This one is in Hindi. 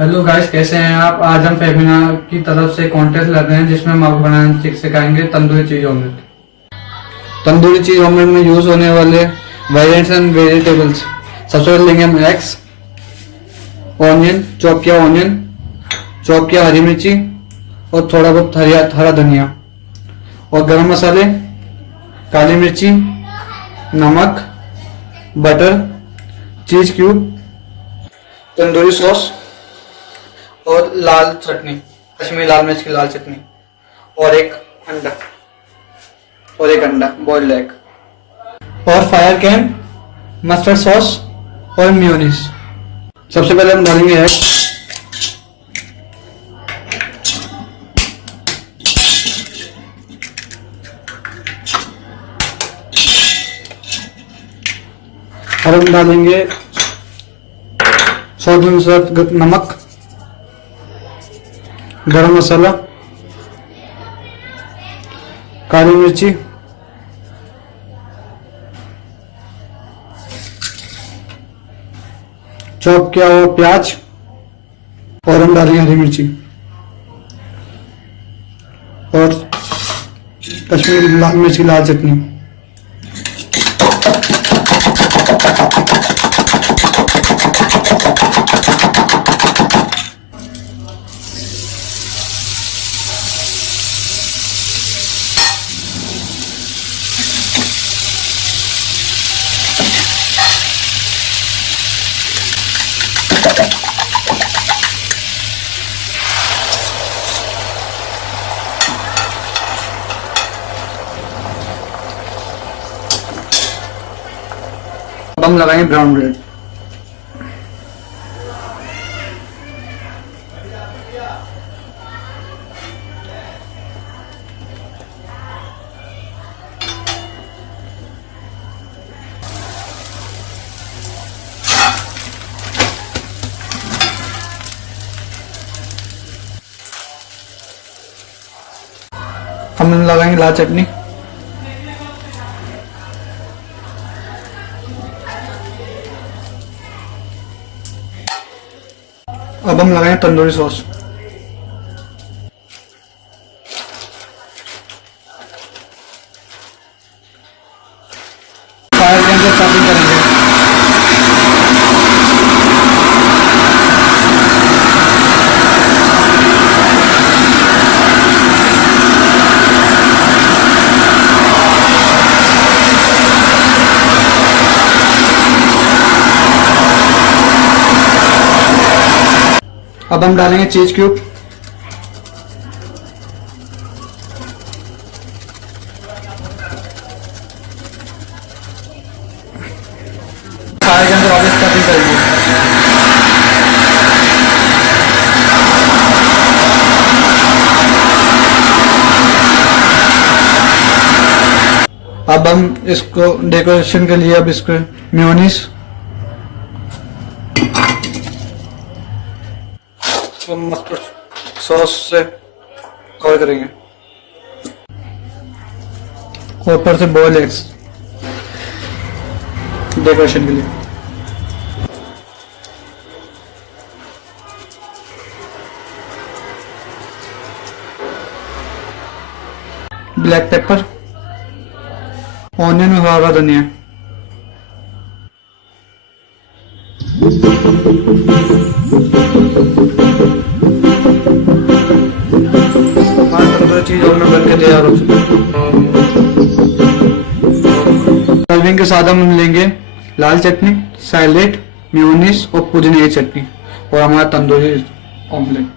हेलो गाइस, कैसे हैं आप। आज हम फेबिना की तरफ से कॉन्टेस्ट लग रहे हैं जिसमें हम आपको बनाना सिखाएंगे तंदूरी चीज ऑमलेट। तंदूरी चीज ऑमलेट में यूज होने वाले वेरिएंट्स एंड वेजिटेबल्स। सबसे पहले लेंगे हम एग्स, ऑनियन, चॉप किया ऑनियन, चॉप किया हरी मिर्ची और थोड़ा बहुत हरा धनिया और गरम मसाले, काली मिर्ची, नमक, बटर, चीज क्यूब, तंदूरी सॉस और लाल चटनी, कश्मीरी लाल मिर्च की लाल चटनी और एक अंडा बॉइल्ड एग और फायर कैन, मस्टर्ड सॉस और मेयोनीज। सबसे पहले हम डालेंगे एग। और हम डालेंगे स्वाद अनुसार नमक, गरम मसाला, काली मिर्ची, चॉप किया हुआ प्याज और हम डालेंगे हरी मिर्ची और कश्मीरी लाल मिर्च की लाल चटनी। अब हम लगाएंगे ब्राउन ब्रेड। हम लगाएंगे लाल चटनी, अब हम लगाएंगे tandoori sauce. Fire can say starting करेंगे। अब हम डालेंगे चीज क्यूब, फायर के अंदर वापस स्टफिंग करेंगे। अब हम इसको डेकोरेशन के लिए अब इसको मेयोनीज मस्टर्ड सॉस से कवर करेंगे और ऊपर से बॉइल्ड एग्स डेकोरेशन के लिए। ब्लैक पेपर, ऑनियन और हरा धनिया। चीज और में बनके तैयार हो चुकी है। सर्विंग के साथ हम लेंगे लाल चटनी, सैलेड, मेयोनीज और पुदीने की चटनी और हमारा तंदूरी ऑमलेट।